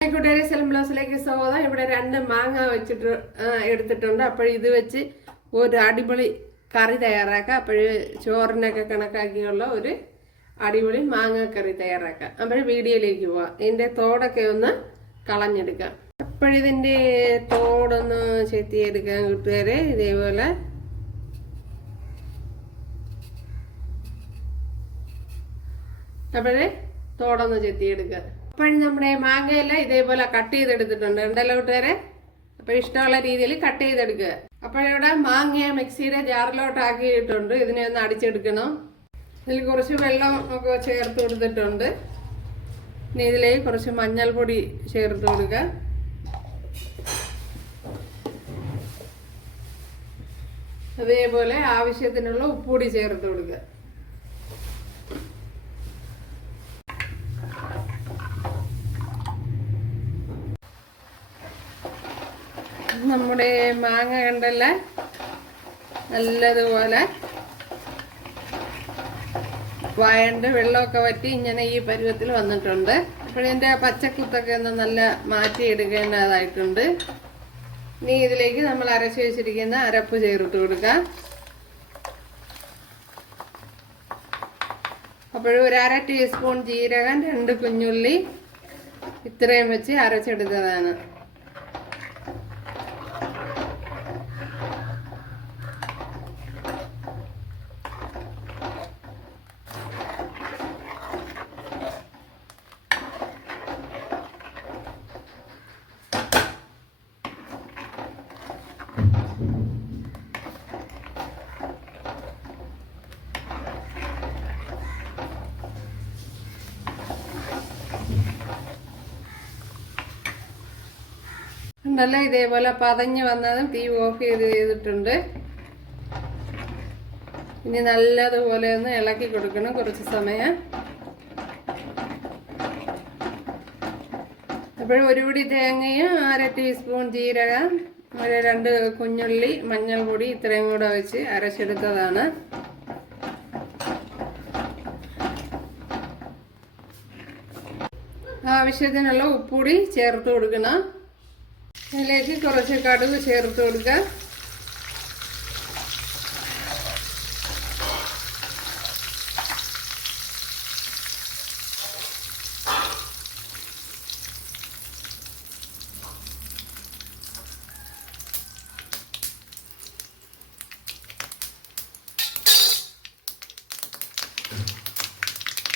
കൂട്ടുകാരെ സെലം ബ്ലൗസിലേക്ക് സ്വാഗതം. ഇവിടെ 2 മാങ്ങ വെച്ചിട്ട് എടുത്തിട്ടുണ്ട്. അപ്പോൾ ഇത് വെച്ച് ഒരു അടിപൊളി കറി തയ്യാറാക്കാം. അപ്പോൾ ചോറിനൊക്കെ കണക്കാക്കിയുള്ള ഒരു അടിപൊളി മാങ്ങ കറി തയ്യാറാക്കാം. അപ്പോൾ വീഡിയോയിലേക്ക് പോവാം. ഇതിൻ്റെ തോടൊക്കെ ഒന്ന് കളഞ്ഞെടുക്കാം. അപ്പോഴിതിൻ്റെ തോടൊന്ന് ചെത്തിയെടുക്കാൻ കൂട്ടുകാരെ ഇതേപോലെ അപ്പോഴേ തോടൊന്ന് ചെത്തിയെടുക്കുക. അപ്പോൾ നമ്മുടെ മാങ്ങയെല്ലാം ഇതേപോലെ കട്ട് ചെയ്തെടുത്തിട്ടുണ്ട് ഉണ്ടല്ലോ കൂട്ടുകാരെ. അപ്പോൾ ഇഷ്ടമുള്ള രീതിയിൽ കട്ട് ചെയ്തെടുക്കുക. അപ്പോഴിവിടെ മാങ്ങ മിക്സിയുടെ ജാറിലോട്ടാക്കിയിട്ടുണ്ട്. ഇതിനെ ഒന്ന് അടിച്ചെടുക്കണം. ഇതിൽ കുറച്ച് വെള്ളം ഒക്കെ ചേർത്ത് കൊടുത്തിട്ടുണ്ട്. ഇനി ഇതിലേക്ക് കുറച്ച് മഞ്ഞൾപ്പൊടി ചേർത്ത് കൊടുക്കുക. അതേപോലെ ആവശ്യത്തിനുള്ള ഉപ്പുപൊടി ചേർത്ത് കൊടുക്കുക. നമ്മുടെ മാങ്ങ കണ്ടല്ല നല്ലതുപോലെ വയണ്ട് വെള്ളമൊക്കെ വറ്റി ഇങ്ങനെ ഈ പരുവത്തിൽ വന്നിട്ടുണ്ട്. അപ്പോഴതിൻ്റെ പച്ചക്കുത്തൊക്കെ ഒന്ന് നല്ല മാറ്റിയെടുക്കേണ്ടതായിട്ടുണ്ട്. ഇനി ഇതിലേക്ക് നമ്മൾ അരച്ച് വെച്ചിരിക്കുന്ന അരപ്പ് ചേർത്ത് കൊടുക്കാം. അപ്പോഴും ഒരു 1/2 ടീസ്പൂൺ ജീരകം, 2 കുഞ്ഞുള്ളി ഇത്രയും വെച്ച് അരച്ചെടുത്തതാണ്. ഉണ്ടല്ല ഇതേപോലെ പതഞ്ഞ് വന്നതും തീ ഓഫ് ചെയ്തിട്ടുണ്ട്. ഇനി നല്ലതുപോലെ ഒന്ന് ഇളക്കി കൊടുക്കണം കുറച്ച് സമയം. അപ്പോഴും 1 പിടി തേങ്ങയും 1/2 ടീസ്പൂൺ ജീരകം, 2 കുഞ്ഞുള്ളി, മഞ്ഞൾപ്പൊടി ഇത്രയും കൂടെ വെച്ച് അരച്ചെടുത്തതാണ്. ആവശ്യത്തിനുള്ള ഉപ്പുപൊടി ചേർത്ത് കൊടുക്കണം. ഇതിലേക്ക് കുറച്ച് കടുക് ചേർത്ത് കൊടുക്കുക.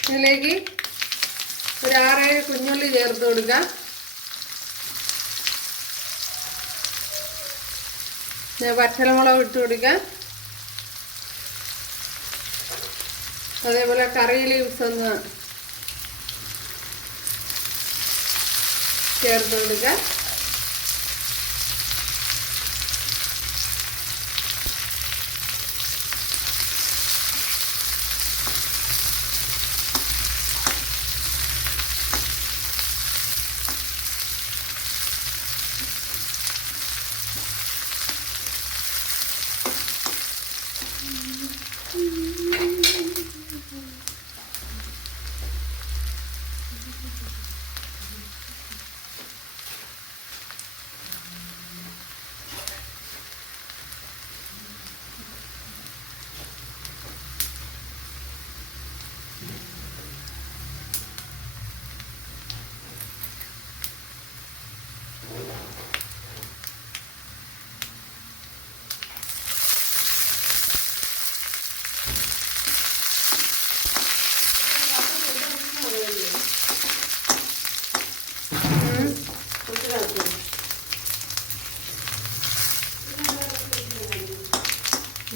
ഇതിലേക്ക് ഒരു 6-7 കുഞ്ഞുള്ളി ചേർത്ത് കൊടുക്കുക. പച്ചമുളക് ഇട്ട് കൊടുക്കുക. അതേപോലെ കറി ലീവ്സ് ഒന്ന് ചേർത്ത് കൊടുക്കുക.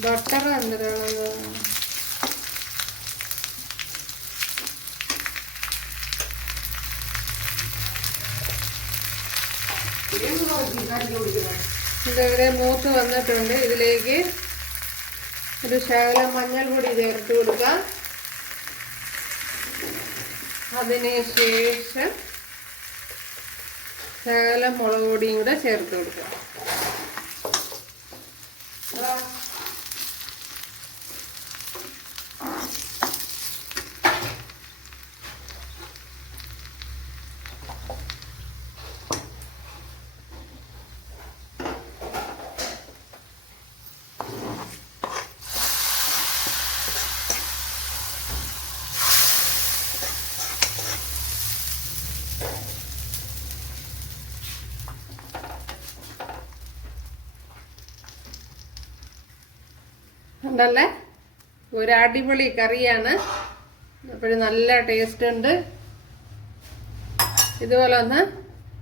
ബട്ടർ എന്തിനാണ്? ഇതിവിടെ മൂത്ത് വന്നിട്ടുണ്ട്. ഇതിലേക്ക് ഒരു ശകലം മഞ്ഞൾപ്പൊടി ചേർത്ത് കൊടുക്കാം. അതിനുശേഷം ശകലം മുളക് പൊടിയും കൂടെ ചേർത്ത് കൊടുക്കാം. ഉണ്ടല്ലേ, ഒരു അടിപൊളി കറിയാണ്. അപ്പോഴും നല്ല ടേസ്റ്റ് ഉണ്ട്. ഇതുപോലെ ഒന്ന്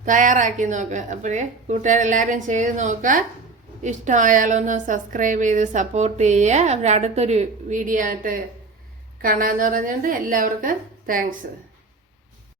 തയ്യാറാക്കി നോക്കുക. അപ്പോഴേ കൂട്ടുകാരെല്ലാവരും ചെയ്ത് നോക്കുക. ഇഷ്ടമായാലൊന്ന് സബ്സ്ക്രൈബ് ചെയ്ത് സപ്പോർട്ട് ചെയ്യുക. അവർ അടുത്തൊരു വീഡിയോ ആയിട്ട് കാണാമെന്ന് പറഞ്ഞുകൊണ്ട് എല്ലാവർക്കും താങ്ക്സ്.